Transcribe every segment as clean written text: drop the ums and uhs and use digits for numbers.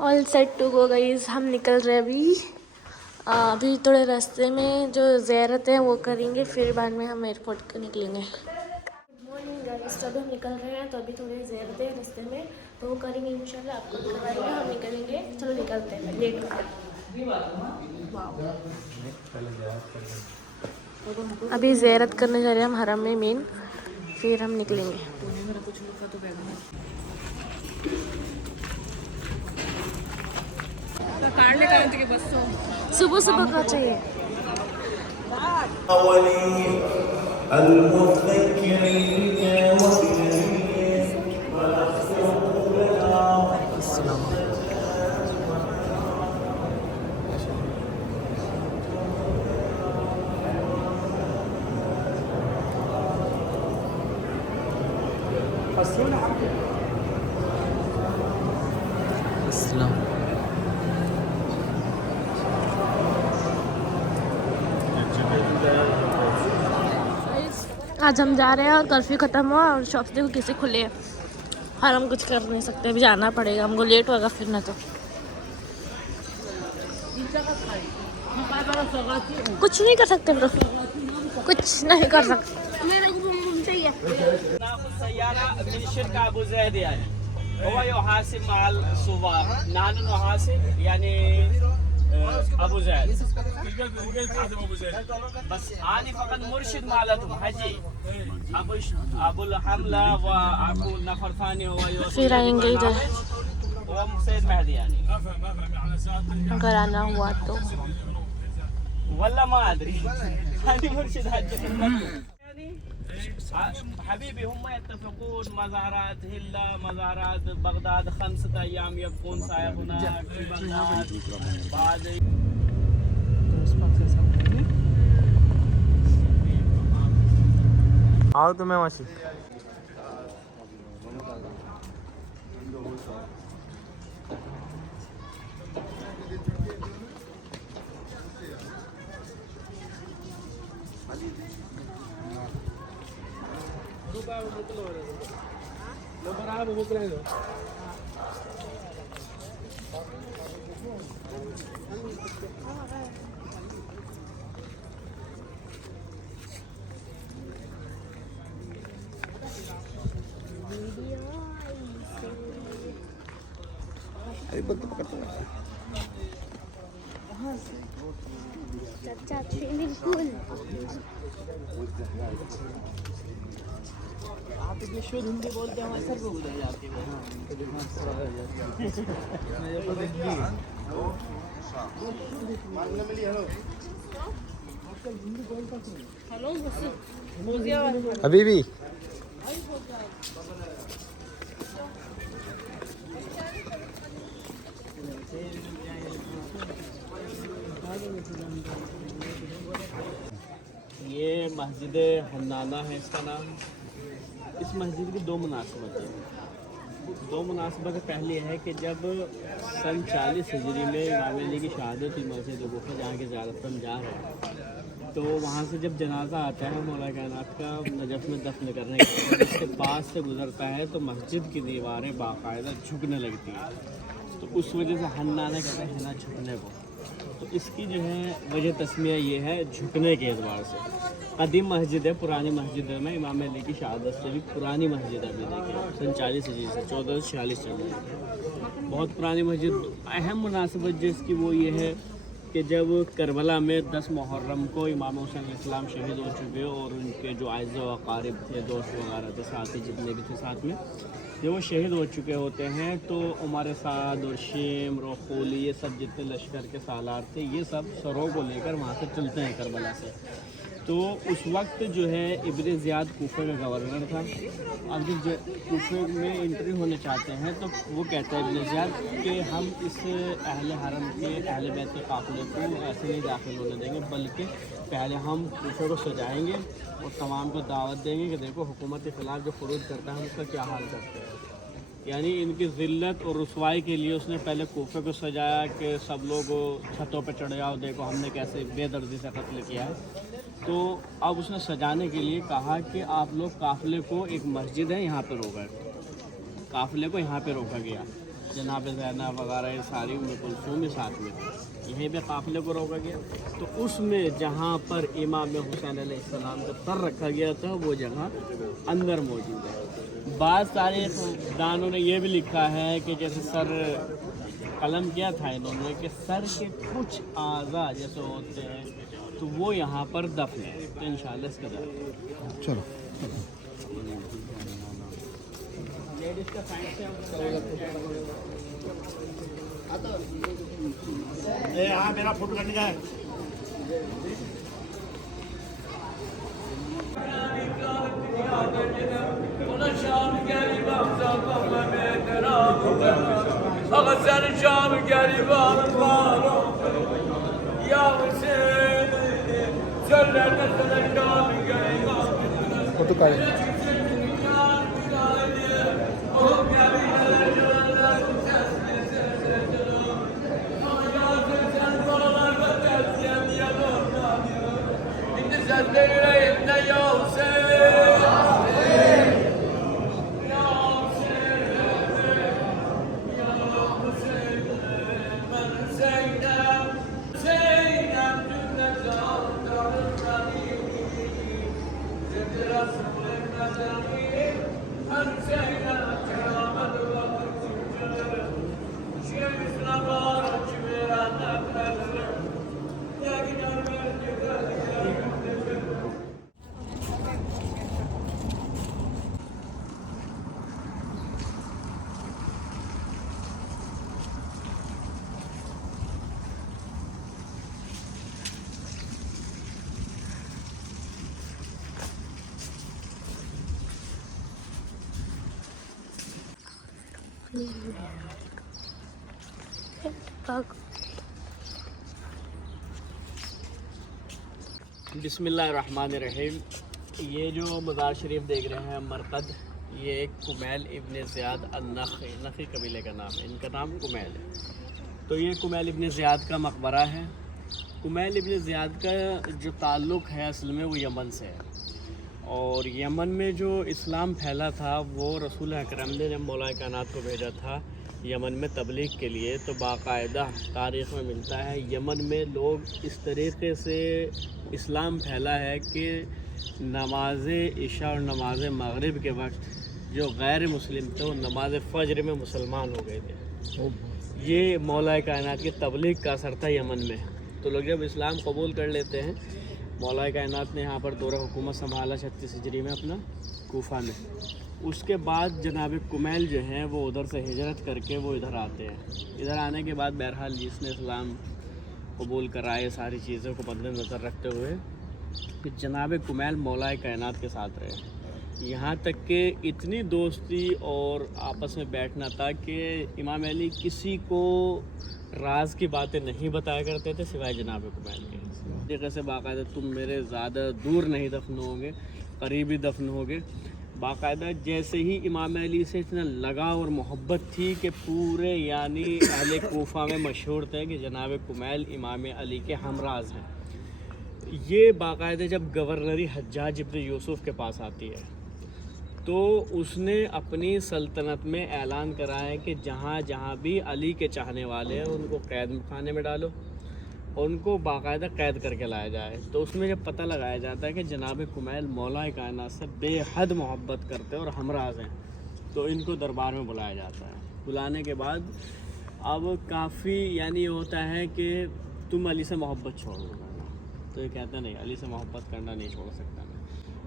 All set to go guys, हम निकल रहे हैं अभी थोड़े रास्ते में जो ज़ियारत है वो करेंगे, फिर बाद में हम एयरपोर्ट को निकलेंगे। गुड मॉर्निंग गाइस, तो अभी हम निकल रहे हैं, तो अभी थोड़ी ज़ियारत है रास्ते में, तो वो करेंगे इंशाल्लाह, आपको दिखाएंगे। हम निकलेंगे, चलो निकलते हैं, लेट हो गया। अभी ज़ियारत करने जा रहे हैं हम हरम में मेन, फिर हम निकलेंगे। सुबह सुबह का चाहिए। आज हम जा रहे हैं और कर्फ्यू ख़त्म हुआ और शॉप्स देखो कैसे खुले हैं, और हम कुछ कर नहीं सकते, अभी जाना पड़ेगा हमको, लेट होगा फिर ना तो कुछ नहीं कर सकते ब्रो, कुछ नहीं कर सकते। मेरे को बुम चाहिए। ابو زيد بس اني فقط مرشد مالتهم حجي ابو الحمله وابو نفر ثاني هو يوسف फिर आएंगे इधर سيد مهدي يعني अगर आना हुआ तो। والله ما ادري اني مرشد حجي حبيبي هم يتفقون مزارات هلا مزارات بغداد 5 أيام يبقون سايق هناك في بغداد بعد आओ तो मैं मासी चाचा स्विमिंग पूल। आप इतनी शुद्ध हिंदी बोलते हैं, हमारे सर पे गुजर जाती है। अभी भी ये मस्जिद हन्नाना है इसका नाम। इस मस्जिद की दो मुनासिबतें हैं। दो मुनासिबतें पहली है कि जब सन 40 हिजरी में इमाम अली की शहादत हुई मस्जिद गुफा जहाँ की ज़्यारत पर हम जा रहे हैं, तो वहाँ से जब जनाजा आता है मौला कायनात का नजफ में दफन करने के बाद उसके पास से गुजरता है तो मस्जिद की दीवारें बाकायदा झुकने लगती हैं, तो उस वजह से हन्नाना कहते हैं ना झुकने को। तो इसकी जो है वजह तस्मिया ये है झुकने के एतबार से। कदीम मस्जिद है, पुरानी मस्जिद में इमाम अली की शहादत से भी पुरानी मस्जिद है, अभी देखिए सन 40 हिजरी से 1446 चल रही है, बहुत पुरानी मस्जिद। अहम मुनासिबत जिसकी वो ये है कि जब करबला में 10 मुहर्रम को इमाम हुसैन अलैहिस्सलाम शहीद हो चुके और उनके जो आइज़ व अकारिब थे, दोस्त वगैरह थे, साथी जितने भी थे साथ में, जब वो शहीद हो चुके होते हैं तो उमर साद और शेम रोखोली ये सब जितने लश्कर के सालार थे ये सब सरों को लेकर वहाँ से चलते हैं करबला से। तो उस वक्त जो है इब्न ज़ियाद कूफे का गवर्नर था। अब जब कूफे में एंट्री होने चाहते हैं तो वो कहता है इब्न ज़ियाद कि हम इस अहले हरम के अहले बैत के काफ़िले को ऐसे नहीं दाखिल होने देंगे, बल्कि पहले हम कूफे को सजाएंगे और तमाम को दावत देंगे कि देखो हुकूमत के ख़िलाफ़ जो फ़ुरूज करता है हम उसका क्या हाल करते हैं। यानी इनकी ज़िल्लत और रुसवाई के लिए उसने पहले कोफे को सजाया कि सब लोग छतों पर चढ़ जाओ, देखो हमने कैसे बेदर्दी से कत्ल किया है। तो अब उसने सजाने के लिए कहा कि आप लोग काफ़िले को, एक मस्जिद है यहाँ पर रोका, काफ़िले को यहाँ पे रोका गया जनाब ज़ैनब वगैरह ये सारी उम्म कुलसूम भी साथ में थी। यहीं पे काफ़िले को रोका गया, तो उसमें जहाँ पर इमाम हुसैन अलैहिस्सलाम का सर रखा गया था वो जगह अंदर मौजूद है। बाद सारे दानों ने ये भी लिखा है कि जैसे सर कलम किया था इन्होंने कि सर के कुछ आज़ा जैसे होते हैं तो वो यहाँ पर दफन है, तो इंशाल्लाह इसका दर्द चलो लेडीज़ का साइड से हाँ मेरा फोटो करने का है। फोटो का बिस्मिल्लाहिर्रहमानिर्रहीम। ये जो मज़ार शरीफ देख रहे हैं मरकद, ये एक कुमैल इब्न ज़ियाद अन-नख़ी, नख़ी कबीले का नाम है, इनका नाम कुमैल है। तो ये कुमैल इब्न ज़ियाद का मकबरा है। कुमैल इब्न ज़ियाद का जो ताल्लुक़ है असल में वो यमन से है, और यमन में जो इस्लाम फैला था वो रसूल अकरम ने जब मौला कायनात को भेजा था यमन में तबलीग के लिए, तो बाकायदा तारीख़ में मिलता है यमन में लोग इस तरीक़े से इस्लाम फैला है कि नमाज इशा और नमाज मगरिब के वक्त जो गैर मुस्लिम थे वो नमाज फ़ज्र में मुसलमान हो गए थे। ये मौला कायनात की तबलीग का असर था यमन में। तो लोग जब इस्लाम कबूल कर लेते हैं, मौला कायनात ने यहाँ पर दौरा हुकूमत संभाला 36 हिजरी में अपना कूफा में। उसके बाद जनाब कुमैल जो हैं वो उधर से हिजरत करके वो इधर आते हैं। इधर आने के बाद बहरहाल जिसने इस्लाम कबूल कराए सारी चीज़ों को मद्देनज़र रखते हुए कि जनाब कुमैल मौला कायनात के साथ रहे। यहाँ तक कि इतनी दोस्ती और आपस में बैठना था कि इमाम अली किसी को राज की बातें नहीं बताया करते थे सिवाय जनाब कुमैल के। तरीके से बाकायदा तुम मेरे ज़्यादा दूर नहीं दफन होंगे, करीबी दफन होगे। बाकायदा जैसे ही इमाम अली से इतना लगाव और मोहब्बत थी कि पूरे यानी अहले कूफा में मशहूर थे कि जनाब कुमैल इमाम अली के हमराज हैं। ये बाकायदा जब गवर्नरी हज्जाज इब्न यूसुफ के पास आती है तो उसने अपनी सल्तनत में ऐलान करा है कि जहाँ जहाँ भी अली के चाहने वाले हैं उनको कैद खाने में डालो, उनको बाकायदा कैद करके लाया जाए। तो उसमें जब पता लगाया जाता है कि जनाब कुमैल मौला कायनात से बेहद मोहब्बत करते हैं और हमराज हैं, तो इनको दरबार में बुलाया जाता है। बुलाने के बाद अब काफ़ी यानी होता है कि तुम अली से मोहब्बत छोड़ दो, तो ये कहते नहीं अली से मोहब्बत करना नहीं छोड़ सकता मैं।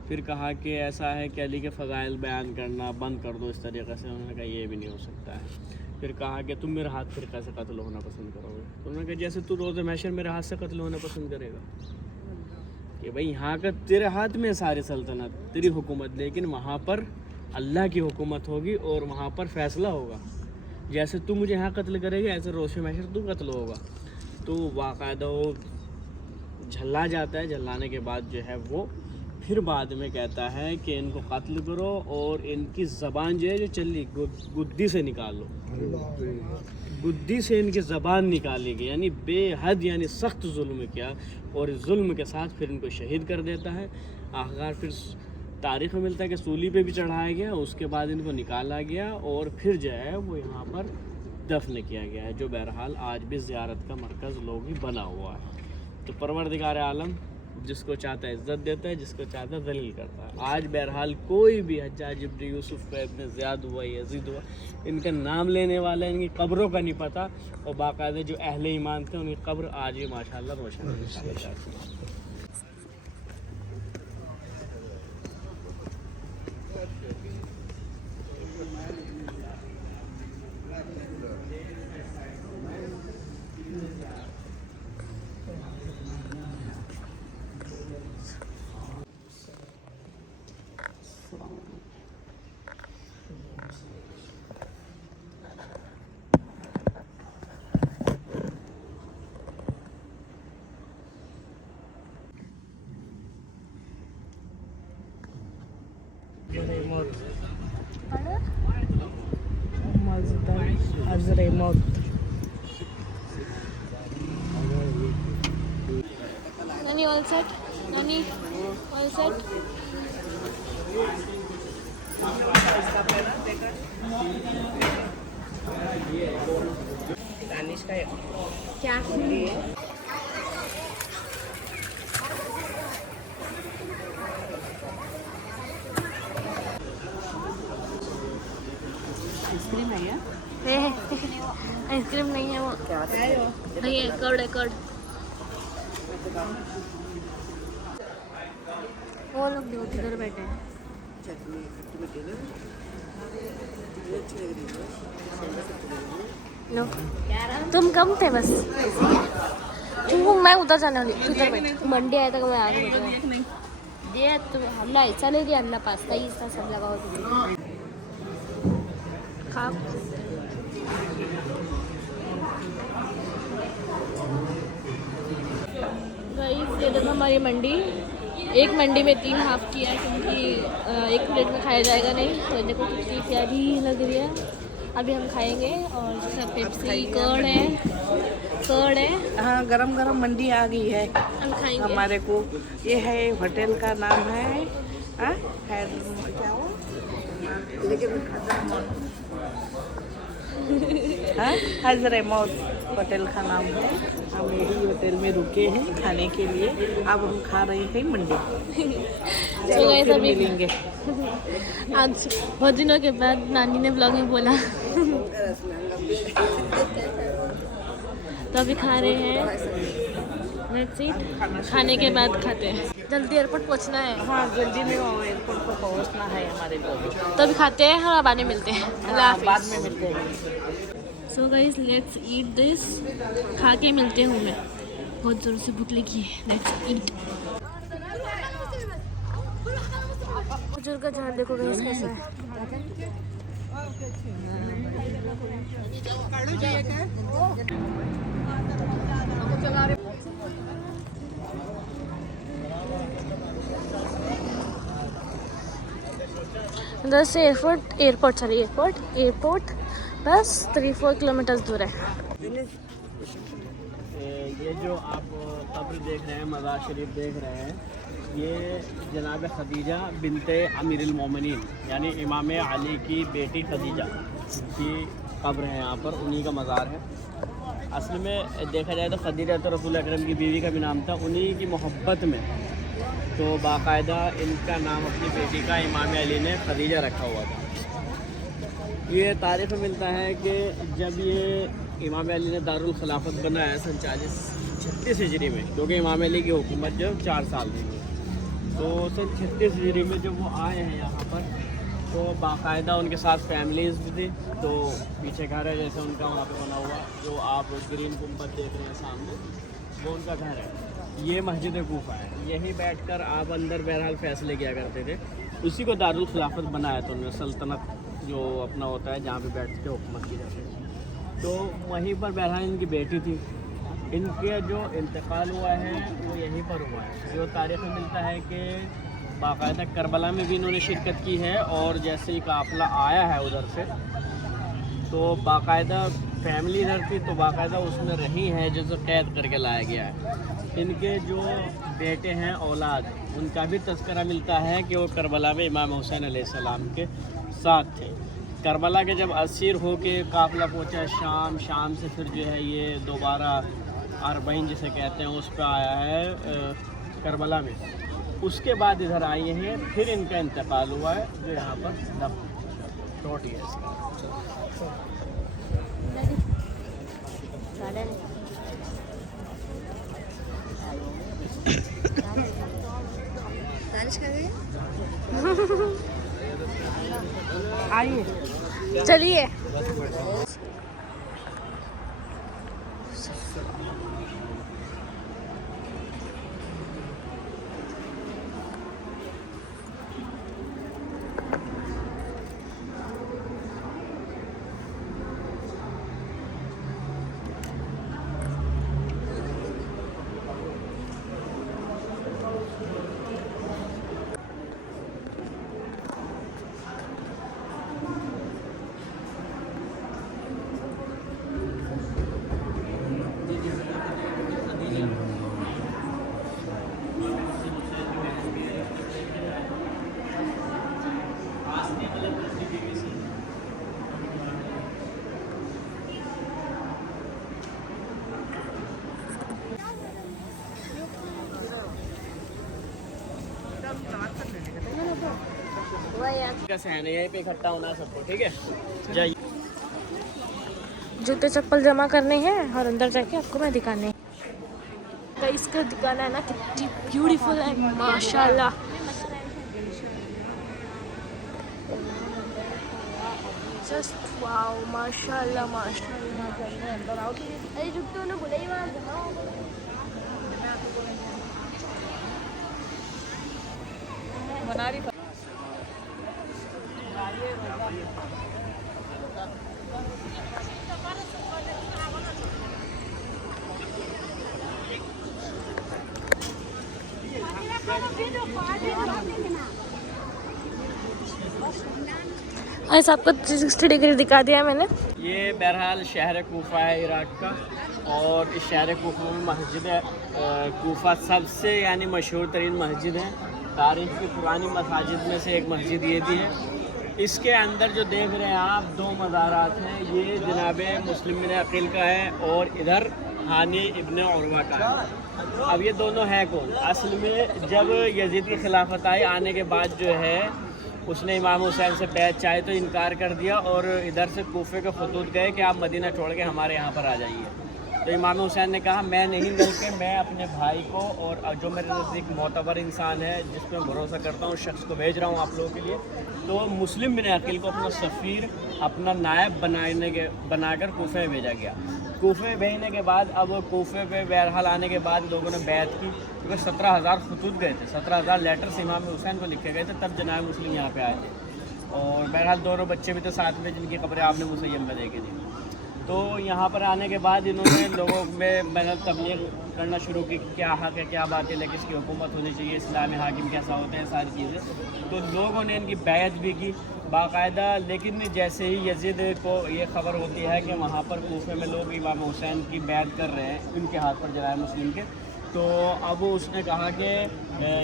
फिर कहा कि ऐसा है कि अली के फ़ज़ाइल बयान करना बंद कर दो इस तरीक़े से। उन्होंने कहा ये भी नहीं हो सकता है। फिर कहा कि तुम मेरे हाथ फिर कैसे कत्ल होना पसंद करोगे? तो उन्होंने कहा जैसे तू रोज़ महशर मेरे हाथ से कत्ल होना पसंद करेगा, कि भाई यहाँ का तेरे हाथ में सारी सल्तनत तेरी हुकूमत, लेकिन वहाँ पर अल्लाह की हुकूमत होगी और वहाँ पर फ़ैसला होगा। जैसे तू मुझे यहाँ कत्ल करेगा ऐसे रोज़ महशर तू कत्ल होगा। तो बाकायदा वो झल्ला जाता है। झल्लाने के बाद जो है वो फिर बाद में कहता है कि इनको कत्ल करो और इनकी ज़बान जो है जो चली गुद्दी से निकालो। गुद्दी से इनकी ज़बान निकाली गई, यानी बेहद यानी सख्त जुल्म किया, और इस जुल्म के साथ फिर इनको शहीद कर देता है। आखिर फिर तारीख़ में मिलता है कि सूली पे भी चढ़ाया गया, उसके बाद इनको निकाला गया और फिर जो है वो यहाँ पर दफन किया गया है, जो बहरहाल आज भी ज़ियारत का मरकज़ लोग ही बना हुआ है। तो परवरदिगार आलम जिसको चाहता है इज़्ज़त देता है, जिसको चाहता है ज़लील करता है। आज बहरहाल कोई भी हज्जाज इब्न यूसुफ इब्न ज़ियाद हुआ, यजीद हुआ, इनका नाम लेने वाला है, इनकी कब्रों का नहीं पता, और बाकायदा जो अहले ईमान थे उनकी कब्र आज भी माशाअल्लाह रोशन है। Nani all set? Nani all set? क्या आइसक्रीम नहीं है वो, नहीं है, कर्ड है, कर्ड। वो लोग भी उधर बैठे हैं। लो तुम कम थे बस, तू मैं उधर जाने वाली, तू इधर बैठ। मंडी आया था मैं आगे बैठा ये तुम हमला ऐसा ले दिया, हमला पास्ता ही इसका सब लगा हो खा। गाइस ये देखो हमारी मंडी, एक मंडी में 3 हाफ किया है क्योंकि एक प्लेट में खाया जाएगा नहीं। तो देखो कितनी प्यारी लग रही है। अभी हम खाएंगे और जैसे पेप्सी, कर्ड है। हाँ, गरम गरम मंडी आ गई है हम खाएंगे हमारे को। ये है होटल का नाम है क्या हो हज़रत मौत होटल का नाम है। हम यही होटल में रुके हैं खाने के लिए। अब हम खा रहे हैं मंडी। तो गाइस फिर अभी मिलेंगे। आज बहुत दिनों के बाद नानी ने ब्लॉग में बोला तो अभी खा रहे हैं। लेट्स ईट, खाने के बाद खाते हैं। जल्दी एयरपोर्ट पहुंचना है। हाँ, जल्दी में एयरपोर्ट को पहुँचना है हमारे को। तो अभी खाते हैं और बाद में मिलते हैं। हाँ, बाद में मिलते हैं। So guys let's eat this. खा के मिलते हूँ मैं, बहुत ज़ोर से भूख लगी है। Let's eat. बुजुर्ग का झाड़ देखो गाइस कैसा है। इधर से एयरपोर्ट बस 3-4 किलोमीटर दूर है। ये जो आप कब्र देख रहे हैं, मज़ार शरीफ देख रहे हैं, ये जनाब खदीजा बिनते अमीरुल मोमिनीन यानी इमाम अली की बेटी खदीजा की कब्र है यहाँ पर, उन्हीं का मज़ार है। असल में देखा जाए तो खदीजा तो रसूल अकरम की बीवी का भी नाम था। उन्हीं की मोहब्बत में तो बाकायदा इनका नाम अपनी बेटी का इमाम अली ने खदीजा रखा हुआ था। ये तारीफ़ में मिलता है कि जब ये इमाम अली ने दारुल खिलाफत बनाया सन 36 हिजरी में, क्योंकि इमाम अली की हुकूमत जो 4 साल थी, तो सन 36 हिजरी में जब वो आए हैं यहाँ पर, तो बाकायदा उनके साथ फैमिलीज़ भी थी। तो पीछे घर है जैसे उनका वहाँ पे बना हुआ, जो आप ग्रीन गुंबद देख रहे हैं सामने, वो उनका घर है। ये मस्जिद कूफा है, यहीं बैठकर आप अंदर बहरहाल फ़ैसले किया करते थे। उसी को दारुल खिलाफत बनाया था उन्होंने, सल्तनत जो अपना होता है जहाँ पे बैठ के हुकूमत की जाती है। तो वहीं पर बहरहाल इनकी बेटी थी, इनके जो इंतकाल हुआ है वो यहीं पर हुआ है। जो तारीख़ में मिलता है कि बाकायदा करबला में भी इन्होंने शिरकत की है, और जैसे ही काफ़िला आया है उधर से तो बाकायदा फैमिली इधर थी, तो बाकायदा उसमें रही है जिसे कैद करके लाया गया है। इनके जो बेटे हैं औलाद, उनका भी तज़किरा मिलता है कि वो करबला में इमाम हुसैन अलैहिस्सलाम के साथ थे। کربلا کے جب اسیر ہو کے قافلہ پہنچا شام، شام سے پھر جو ہے یہ دوبارہ اربعین جسے کہتے ہیں اس پہ آیا ہے کربلا میں. اس کے بعد ادھر آئے ہیں، پھر ان کا انتقال ہوا ہے جو یہاں پر دفن ٹوٹی ہے. آئیے چلیے. کا سہن ہے یہیں پہ اکٹھا ہونا ہے سب کو. ٹھیک ہے جائیے. جوتے چپل جمع کرنے ہیں اور اندر جا کے آپ کو میں دکھانے ہیں. اس کا دکھانا ہے نا کتنی بیوٹیفل ہے ماشاءاللہ. جسٹ واو ماشاءاللہ ماشاءاللہ. ایسا آپ کو 360 ڈگری دکھا دیا میں نے. یہ بہرحال شہر کوفہ ہے عراق کا، اور اس شہر کوفہ میں مسجد ہے. کوفہ سب سے یعنی مشہور ترین مسجد ہے. تاریخ کی پرانی مساجد میں سے ایک مسجد یہ بھی ہے. اس کے اندر جو دیکھ رہے ہیں آپ 2 مزارات ہیں. یہ جناب مسلم بن عقیل کا ہے اور ادھر ہانی ابن عروہ کا ہے. اب یہ دونوں ہیں کون؟ اصل میں جب یزید کی خلافت آئی آنے کے بعد جو ہے اس نے امام حسین سے بیعت چاہے تو انکار کر دیا، اور ادھر سے کوفے کے خطوط گئے کہ آپ مدینہ چھوڑ کے ہمارے یہاں پر آ جائیے. تو امام حسین نے کہا میں نہیں، بلکہ میں اپنے بھائی کو اور جو میرے نزدیک معتبر انسان ہے جس پہ بھروسہ کرتا ہوں، شخص کو بھیج رہا ہوں آپ لوگوں کے لیے. تو مسلم بن عقیل کو اپنا سفیر، اپنا نائب بنا کر کوفے میں بھیجا گیا. کوفے بھیجنے کے بعد اب کوفے پہ بہرحال آنے کے بعد لوگوں نے بیعت کی، کیونکہ 17,000 خطوط گئے تھے، 17,000 لیٹرس امام حسین کو لکھے گئے تھے. تب جناب مسلم یہاں پہ آئے تھے، اور بہرحال 2 بچے بھی تھے ساتھ میں جن کی قبریں آپ نے مسیم میں دیکھی تھی. تو یہاں پر آنے کے بعد انہوں نے لوگوں میں تبلیغ کرنا شروع کی، کیا حق ہے، کیا باطل ہے، کس کی حکومت ہونی چاہیے، اسلامی حاکم کیسا ہوتے ہیں، ساری چیزیں. تو لوگوں نے ان کی بیعت بھی کی باقاعدہ. لیکن جیسے ہی یزید کو یہ خبر ہوتی ہے کہ وہاں پر کوفے میں لوگ امام حسین کی بیعت کر رہے ہیں ان کے ہاتھ پر جناب مسلم کے، تو اب اس نے کہا کہ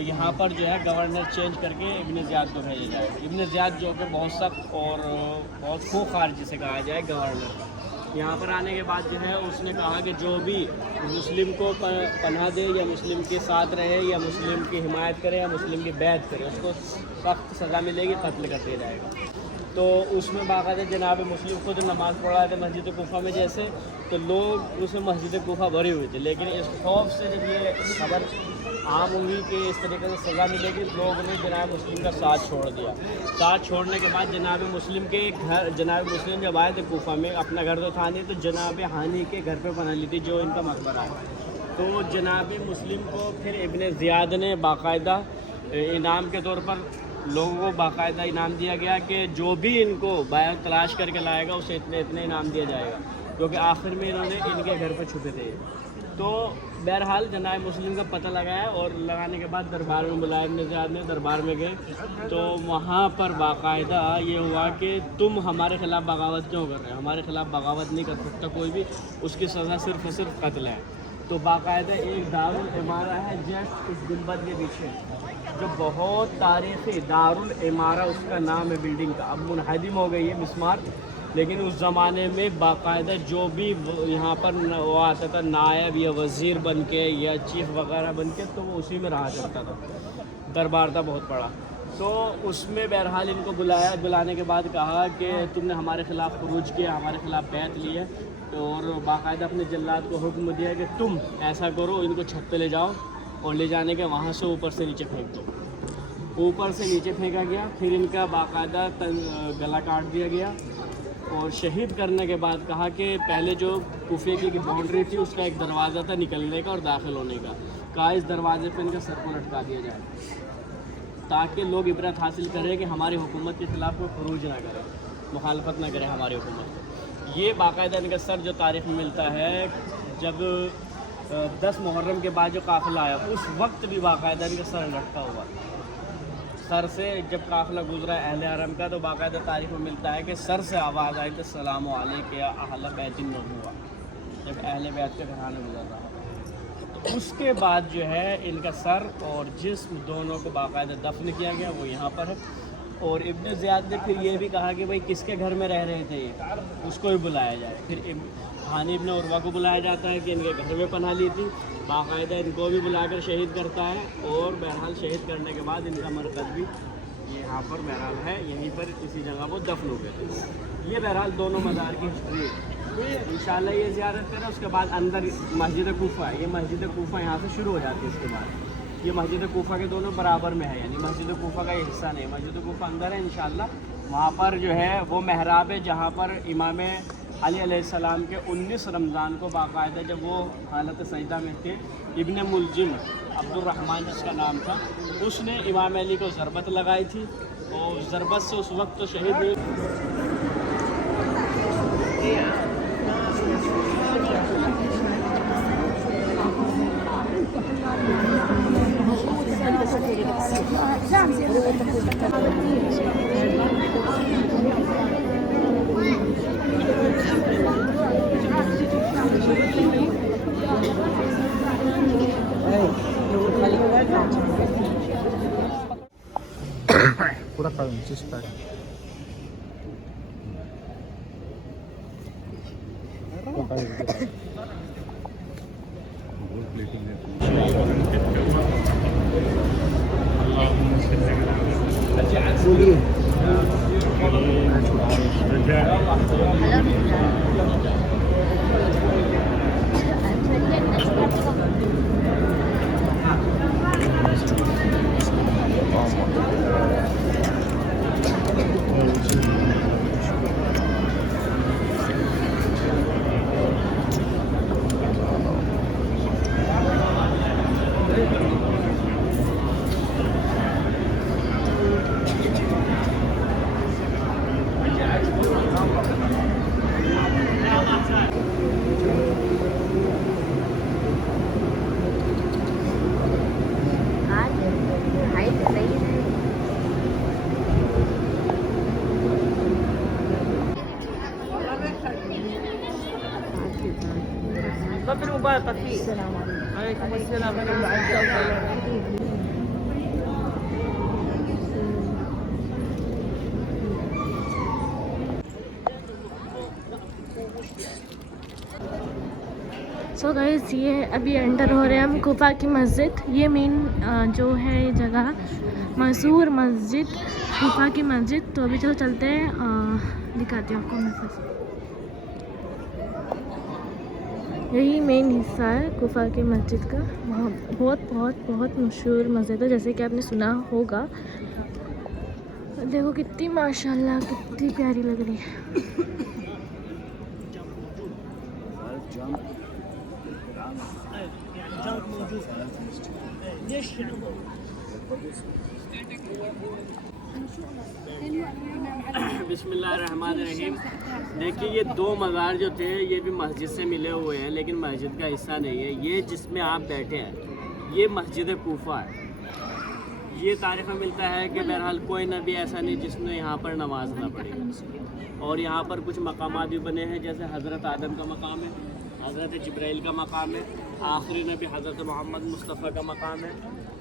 یہاں پر جو ہے گورنر چینج کر کے ابن زیاد کو بھیجا جائے. ابن زیاد جو کہ بہت سخت اور بہت خوخار جسے کہا جائے گورنر. یہاں پر آنے کے بعد جو ہے اس نے کہا کہ جو بھی مسلم کو پناہ دے یا مسلم کے ساتھ رہے یا مسلم کی حمایت کرے یا مسلم کی بیعت کرے اس کو سخت سزا ملے گی، قتل کر دیا جائے گا. تو اس میں باقاعدہ جناب مسلم خود نماز پڑھ رہے تھے مسجد کوفہ میں جیسے، تو لوگ اس میں مسجد کوفہ بھری ہوئی تھی. لیکن اس خوف سے جب یہ خبر عام ہوئی کہ اس طریقے سے سزا ملے گی، لوگوں نے جناب مسلم کا ساتھ چھوڑ دیا. ساتھ چھوڑنے کے بعد جناب مسلم کے گھر، جناب مسلم جب آئے تھے کوفہ میں، اپنا گھر تو تھا نہیں، تو جناب ہانی کے گھر پہ پناہ لی تھی جو ان کا مقبرہ ہے. تو جناب مسلم کو پھر ابن زیاد نے باقاعدہ انعام کے طور پر لوگوں کو باقاعدہ انعام دیا گیا کہ جو بھی ان کو باہر تلاش کر کے لائے گا اسے اتنے انعام دیا جائے گا، کیونکہ آخر میں انہوں نے ان کے گھر پہ چھپے تھے. تو بہرحال جناب مسلم کا پتہ لگایا اور لگانے کے بعد دربار میں بلایا ابن زیاد نے. دربار میں گئے تو وہاں پر باقاعدہ یہ ہوا کہ تم ہمارے خلاف بغاوت کیوں کر رہے ہو؟ ہمارے خلاف بغاوت نہیں کر سکتا کوئی بھی، اس کی سزا صرف اور صرف قتل ہے. तो बाकायदा एक दारुल इमारा है जस्ट इस गुंबद के पीछे, जो बहुत तारीख़ी दारुल इमारा उसका नाम है बिल्डिंग का। अब मुनहदिम हो गई है मिस्मार, लेकिन उस ज़माने में बाकायदा जो भी यहाँ पर वो आता था नायब या वज़ीर बन के या चीफ़ वगैरह बन के, तो वो उसी में रहा करता था। दरबार था बहुत बड़ा। तो उसमें बहरहाल इनको बुलाया, बुलाने के बाद कहा कि तुमने हमारे ख़िलाफ़ खुरूज किया, हमारे ख़िलाफ़ बैत ली है, और बाकायदा अपने जल्लाद को हुक्म दिया कि तुम ऐसा करो, इनको छत पे ले जाओ और ले जाने के वहाँ से ऊपर से नीचे फेंक दो। ऊपर से नीचे फेंका गया, फिर इनका बाकायदा गला काट दिया गया, और शहीद करने के बाद कहा कि पहले जो कुफे की बाउंड्री थी उसका एक दरवाज़ा था निकलने का और दाखिल होने का, कहा इस दरवाज़े पर इनका सर को लटका दिया जाए, ताकि लोग इबरत हासिल करें कि हमारी हुकूमत के ख़िलाफ़ कोई खरूज ना करे, मुखालफत ना करे हमारी हुकूमत। ये बाकायदा इनका सर जो तारीख़ में मिलता है, जब 10 मुहर्रम के बाद जो काफ़िला आया उस वक्त भी बाकायदा इनका सर लटका हुआ। सर से जब काफ़िला गुजरा अहले हरम का, तो बाकायदा तारीख़ में मिलता है कि सर से आवाज़ आई तो सलाम अलैका या अहले बैतिन नबुव्वा, जब अहले बैत के घराने गुजर रहा है। तो उसके बाद जो है इनका सर और जिस्म दोनों को बाकायदा दफन किया गया, वो यहाँ पर है। और इब्न ज़ियाद ने फिर ये भी कहा कि भाई किसके घर में रह रहे थे उसको भी बुलाया जाए। फिर हानी इब्न उर्वा को बुलाया जाता है कि इनके घर में पनाह ली थी, बाकायदा इनको भी बुलाकर शहीद करता है, और बहरहाल शहीद करने के बाद इनका मरकज़ भी यहाँ पर बहरहाल है, यहीं पर इसी जगह वो दफन हो गए थे। ये बहरहाल दोनों मज़ार की हिस्ट्री है। इंशाअल्लाह ये ज़ियारत करें, उसके बाद अंदर मस्जिद कूफा है, ये मस्जिद कूफा यहाँ से शुरू हो जाती है। उसके बाद ये मस्जिद कूफा के दोनों बराबर में है, यानी मस्जिद कूफा का ये हिस्सा नहीं, मस्जिद कूफा अंदर है इंशाअल्लाह। वहाँ पर जो है वो महराब है जहाँ पर इमाम अली अलैहिस्सलाम के 19 रमज़ान को बाकायदा जब वो हालत सजदा में थे, इब्न मुलजिम अब्दुर्रहमान जिसका नाम था, उसने इमाम अली को ज़रबत लगाई थी, और ज़रबत से उस वक्त तो शहीद नहीं। पूरा काढून चीज काढ. सो गाइस ये अभी एंटर हो रहे हैं हम कुफा की मस्जिद। ये मेन जो है जगह मशहूर मस्जिद कुफा की मस्जिद। तो अभी चलो चलते हैं, दिखाती हूँ आपको मस्जिद। यही मेन हिस्सा है कुफा की मस्जिद का। वहाँ बहुत बहुत बहुत मशहूर मस्जिद है, जैसे कि आपने सुना होगा। देखो कितनी माशाल्लाह कितनी प्यारी लग रही है। बिस्मिल्लाहिर्रहमानिर्रहीम। देखिए ये दो मज़ार जो थे ये भी मस्जिद से मिले हुए हैं, लेकिन मस्जिद का हिस्सा नहीं है। ये जिसमें आप बैठे हैं ये मस्जिद कूफा है। ये तारीख़ में मिलता है कि बहरहाल कोई नबी ऐसा नहीं जिसने यहाँ पर नमाज ना पढ़ी। और यहाँ पर कुछ मकामात भी बने हैं, जैसे हज़रत आदम का मकाम है, हज़रत जिब्राइल का मकाम है, आखिरी नबी हज़रत मोहम्मद मुस्तफ़ा का मकाम है,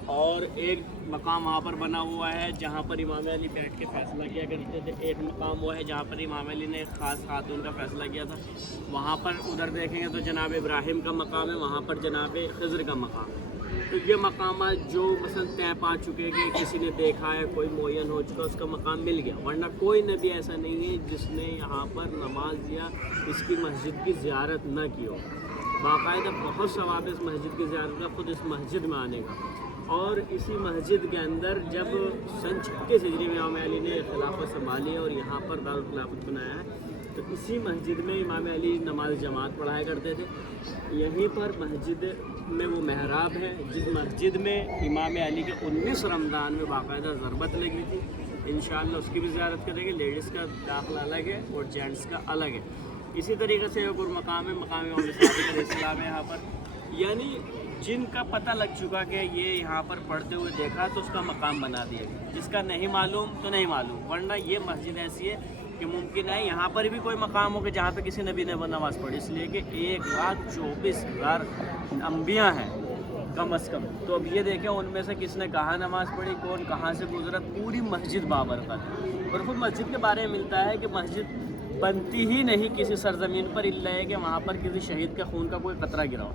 और एक मकाम वहाँ पर बना हुआ है जहाँ पर इमाम अली बैठ के फ़ैसला किया करते थे। एक मकाम वो है जहाँ पर इमाम अली ने एक ख़ास खातून का फ़ैसला किया था। वहाँ पर उधर देखेंगे तो जनाब इब्राहिम का मकाम है, वहाँ पर जनाब खिज़र का मकाम है। तो ये मकामात जो मसलन तय पा चुके हैं कि किसी ने देखा है, कोई मुअय्यन हो चुका, उसका मकाम मिल गया, वरना कोई नबी ऐसा नहीं है जिसने यहाँ पर नमाज या इसकी मस्जिद की ज़ियारत न की हो। बाकायदा बहुत सवाब इस मस्जिद की ज़ियारत का, खुद इस मस्जिद में आने का। और इसी मस्जिद के अंदर जब सन 36 हिजरी में इमाम अली ने खिलाफत संभाली है और यहाँ पर दारुल खिलाफत बनाया है, तो इसी मस्जिद में इमाम अली नमाज जमात पढ़ाया करते थे। यहीं पर मस्जिद में वो महराब है जिस मस्जिद में इमाम अली के 19 रमज़ान में बाकायदा ज़रबत लगी थी। इंशाअल्लाह उसकी भी ज़ियारत करेंगे। लेडीज़ का दाखिला अलग है और जेंट्स का अलग है। इसी तरीके से एक और मकाम है, मकाम इस्लाम है यहाँ पर, यानी जिनका पता लग चुका कि ये यहाँ पर पढ़ते हुए देखा तो उसका मकाम बना दिया गया, जिसका नहीं मालूम तो नहीं मालूम। वरना ये मस्जिद ऐसी है कि मुमकिन है यहाँ पर भी कोई मकाम हो कि जहाँ पे किसी नबी ने वो नमाज़ पढ़ी, इसलिए कि 1,24,000 अंबिया हैं कम अज़ कम। तो अब ये देखें उनमें से किसने कहाँ नमाज़ पढ़ी, कौन कहाँ से गुजरा, पूरी मस्जिद बाबरकत है। और खुद मस्जिद के बारे में मिलता है कि मस्जिद बनती ही नहीं किसी सरजमीन पर इल्ला है कि वहाँ पर किसी शहीद के खून का कोई कतरा गिरा हो,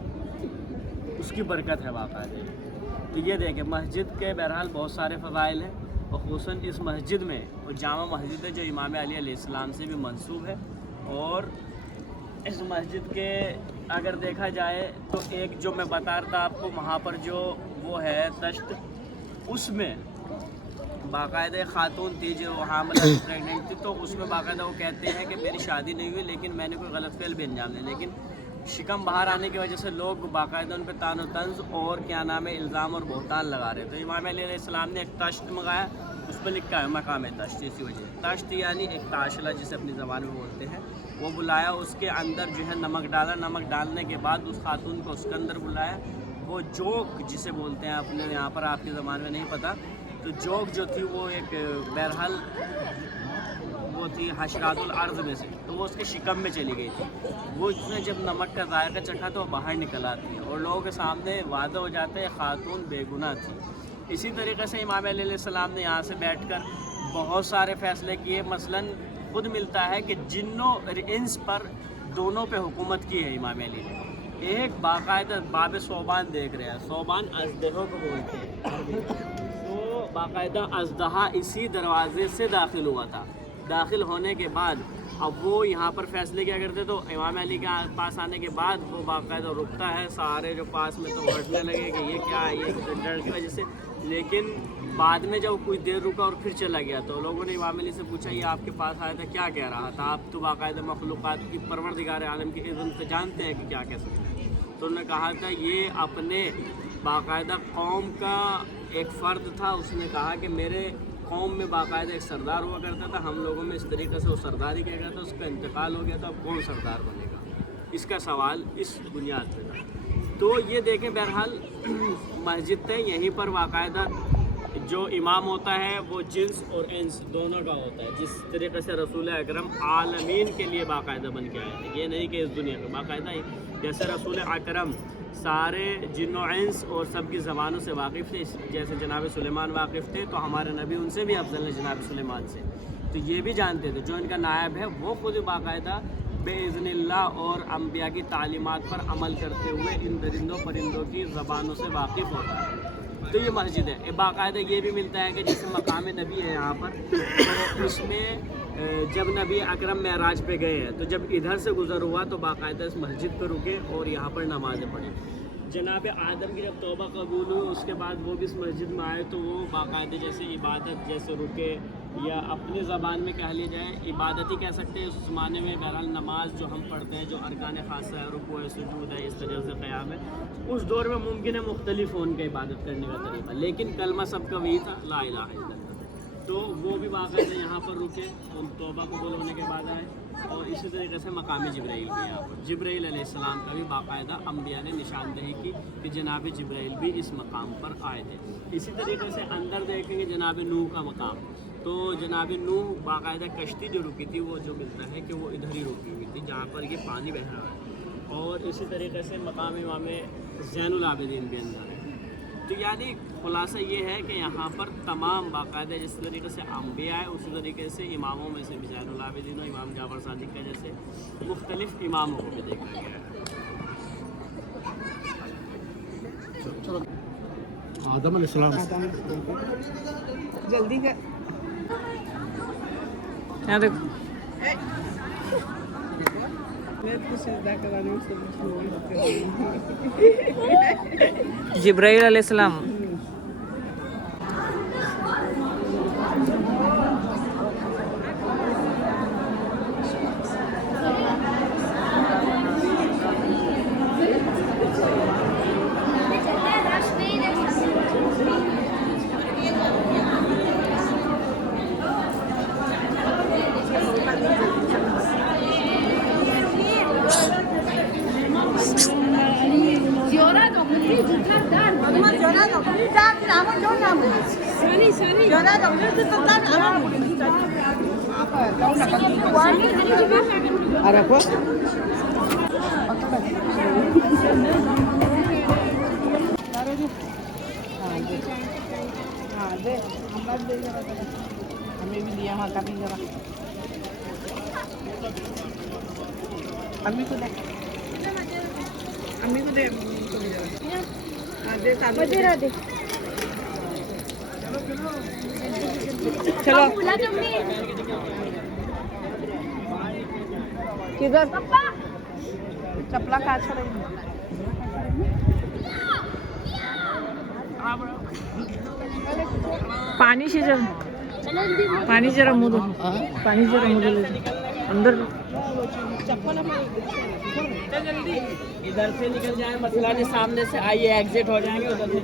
उसकी बरकत है बाकायदा। तो ये देखें मस्जिद के बहरहाल बहुत सारे फ़ज़ाइल हैं, और ख़ुसूसन इस मस्जिद में वो जामा मस्जिद है जो इमाम अली अलैहिस्सलाम से भी मंसूब है। और इस मस्जिद के अगर देखा जाए तो एक जो मैं बता रहा था आपको, वहाँ पर जो वो है तश्त, उसमें बाकायदा खातून थी जो वहाँ मतलब प्रेगनेंट थी, तो उसमें बाकायदा वो कहते हैं कि मेरी शादी नहीं हुई लेकिन मैंने कोई गलत फ़ेल भी अंजाम दिया, लेकिन शिकम बाहर आने की वजह से लोग बाकायदा उन पर तान व तंज़ और क्या नाम है इल्ज़ाम और बहतान लगा रहे। तो इमाम अली अलैहिस्सलाम ने एक तश्त मंगाया, उस पर लिखा है मकाम तश्त। इसी वजह तश्त यानी एक ताशला जिसे अपनी ज़बान में बोलते हैं, वो बुलाया, उसके अंदर जो है नमक डाला, नमक डालने के बाद उस खातून को उसके अंदर बुलाया। वो जोक जिसे बोलते हैं अपने यहाँ पर, आपकी ज़बान में नहीं पता, तो जोक जो थी वो एक बहरहाल वो थी हशरातुल अर्ज़ में से, तो वो उसके शिकम में चली गई थी। वो उसने जब नमक का जायका चखा तो बाहर निकल आती है और लोगों के सामने वादा हो जाता है खातून बेगुनाह थी। इसी तरीके से इमाम अली अलैहिस्सलाम ने यहाँ से बैठकर बहुत सारे फ़ैसले किए। मसलन खुद मिलता है कि जिन्नों और इंस पर दोनों पे हुकूमत की है इमाम अली ने। एक बाकायदा बाब सोबान देख रहे हैं, सोबान अजदहों को बोलते हैं, तो बाकायदा अजदहा इसी दरवाज़े से दाखिल हुआ था। दाखिल होने के बाद अब वो यहाँ पर फ़ैसले क्या करते, तो इमाम अली के पास आने के बाद वो बाकायदा रुकता है, सारे जो पास में तो हटने लगे कि ये क्या है, ये डर की वजह से। लेकिन बाद में जब कुछ देर रुका और फिर चला गया तो लोगों ने इमाम अली से पूछा ये आपके पास आया था क्या कह रहा था, आप तो बाकायदा मखलूक़ात की परवरदिगार आलम की इज़्ज़त से जानते हैं कि क्या कह सकते हैं। तो उन्होंने कहा था ये अपने बाकायदा कौम का एक फ़र्द था, उसने कहा कि मेरे कौम में बाकायदा एक सरदार हुआ करता था, हम लोगों में इस तरीके से वो सरदार ही किया गया था, उसका इंतकाल हो गया था, अब कौन सरदार बनेगा, इसका सवाल इस बुनियाद पे था। तो ये देखें बहरहाल मस्जिद है, यहीं पर बाकायदा जो इमाम होता है वो जिन्स और इंस दोनों का होता है। जिस तरीके से रसूल अकरम आलमीन के लिए बाकायदा बन के आए थे, ये नहीं कि इस दुनिया में, बाकायदा जैसे रसूल अकरम सारे जिन्नो इंस और सब की ज़बानों से वाकिफ़ थे, जैसे जनाब सुलेमान वाकिफ़ थे, तो हमारे नबी उनसे भी अफजल है जनाब सुलेमान से। तो ये भी जानते थे जो इनका नायब है वो खुद बाकायदा बेइज़्निल्लाह और अम्बिया की तालीमात पर अमल करते हुए इन दरिंदों परिंदों की ज़बानों से वाकिफ़ होता है। तो ये मस्जिद है। बाकायदा ये भी मिलता है कि जैसे मकाम नबी है यहाँ पर, तो उसमें जब नबी अकरम मेराज पे गए हैं तो जब इधर से गुज़र हुआ तो बाकायदा इस मस्जिद पर रुके और यहाँ पर नमाज़ें पढ़ी। जनाब आदम की जब तौबा कबूल हुई उसके बाद वो भी इस मस्जिद में आए तो वो बाकायदा जैसे इबादत जैसे रुके, या अपनी ज़बान में कह लिया जाए इबादत ही कह सकते हैं। उस ज़माने में बहरहाल नमाज जो हम पढ़ते हैं, जो अरकान ख़ासा है, रुकू है, सुजूद है, इस तरह से क़याम है, उस दौर में मुमकिन है मुख्तलिफ हो उनका इबादत करने का तरीका, लेकिन कलमा सबका वही था, ला इलाहा इल्लल्लाह। तो वो भी बाकायदा यहाँ पर रुके, उन तौबा कबूल होने के बाद आए। और इसी तरीके से मकाम जिब्राइल भी यहाँ पर, जिब्राइल अलैहिस्सलाम का भी बाकायदा अम्बिया ने निशानदही की कि जनाब जिब्राइल भी इस मकाम पर आए थे। इसी तरीके से अंदर देखेंगे जनाब नूह का मकाम, तो जनाब नूह बाकायदा कश्ती जो रुकी थी वो जो मिलता है कि वो इधर ही रुकी हुई थी जहाँ पर ये पानी बह रहा है। और इसी तरीके से मकाम इमाम ज़ैनुल आबिदीन भी अंदर है। तो यानी खुलासा ये है कि यहाँ पर तमाम बाकायदा जिस तरीके से अम्बिया है उसी तरीके से इमामों में से भी ज़ैनुल आबिदीन और इमाम जाफ़र सादिक का जैसे मुख्तलिफ इमामों को भी देखा गया है। आदम अलैहिस्सलाम जल्दी कर। यहाँ देखो जिब्राइल अलैहिस्सलाम। हमें भी दिया वहाँ का भी जरा अम्मी को दे चलो किधर चपला का छोड़ पानी से जरा पानी जरा मुँह दो पानी जरा मुँह दो अंदर जल्दी इधर से निकल जाए मसला नहीं सामने से आइए एग्जिट हो जाएंगे उधर से।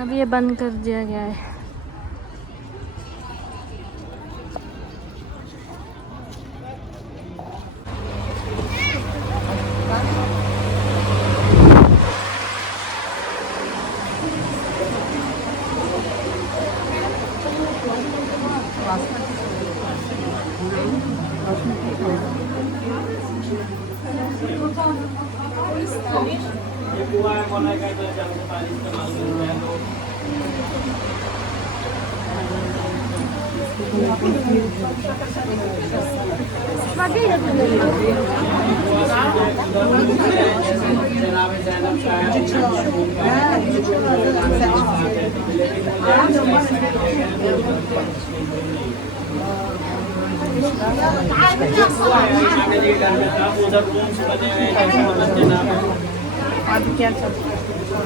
अब ये बंद कर दिया गया है।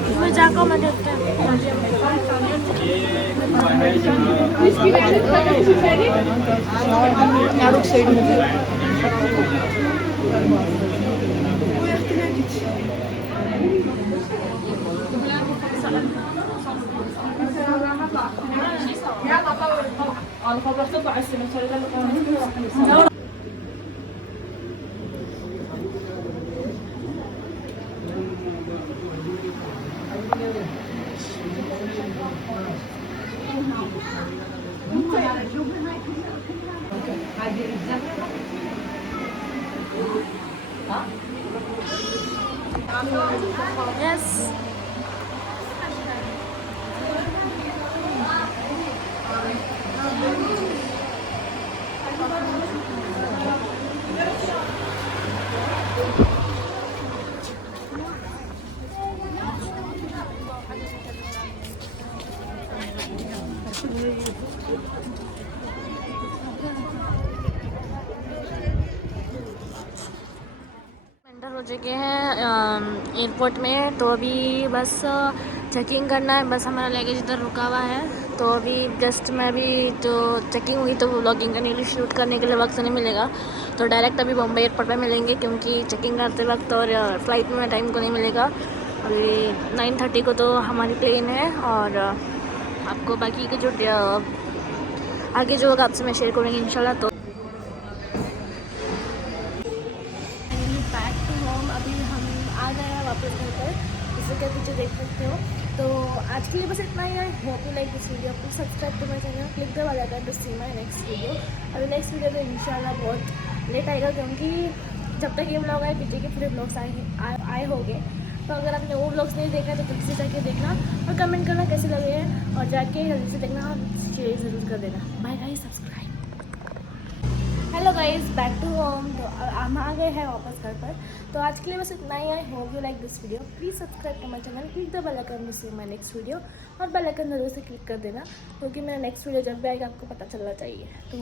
इसमें जाकर मैं देखते यस एंटर हो चुके हैं एयरपोर्ट में। तो अभी बस चेकिंग करना है, बस हमारा लगेज इधर रुका हुआ है। तो अभी जस्ट मैं अभी जो चेकिंग हुई तो व्लॉगिंग करने के लिए, शूट करने के लिए वक्त नहीं मिलेगा, तो डायरेक्ट अभी बॉम्बे एयरपोर्ट पे मिलेंगे क्योंकि चेकिंग करते वक्त और फ़्लाइट में टाइम को नहीं मिलेगा। अभी 9:30 को तो हमारी प्लेन है और आपको बाकी के जो आगे जो होगा आपसे मैं शेयर करूँगी इंशाल्लाह। तो बैक टू होम, अभी हम आ गए हैं वापस घर पर, जैसे कि पीछे देख सकते हो। तो आज के लिए बस इतना ही है। Hope you like this video, please subscribe to my channel, click the bell icon to see my next video. अभी नेक्स्ट वीडियो तो इंशाल्लाह बहुत लेट आएगा क्योंकि जब तक ये व्लॉग आए पीछे के पूरे ब्लॉग्स आए होंगे। तो अगर आपने वो व्लॉग्स नहीं देखा है तो जल्दी से जाके देखना और कमेंट करना कैसे लगे हैं, और जाके जल्दी से देखना और शेयर ज़रूर कर देना। Bye guys, subscribe. Hello guys, back to home. तो हम आ गए हैं वापस घर पर। तो आज के लिए बस इतना ही है। Hope you like this video, please subscribe to my channel, click the bell icon to see my next video, और बेल आइकन जरूर से क्लिक कर देना क्योंकि मेरा नेक्स्ट वीडियो जब भी आएगा आपको पता चलना चाहिए। तो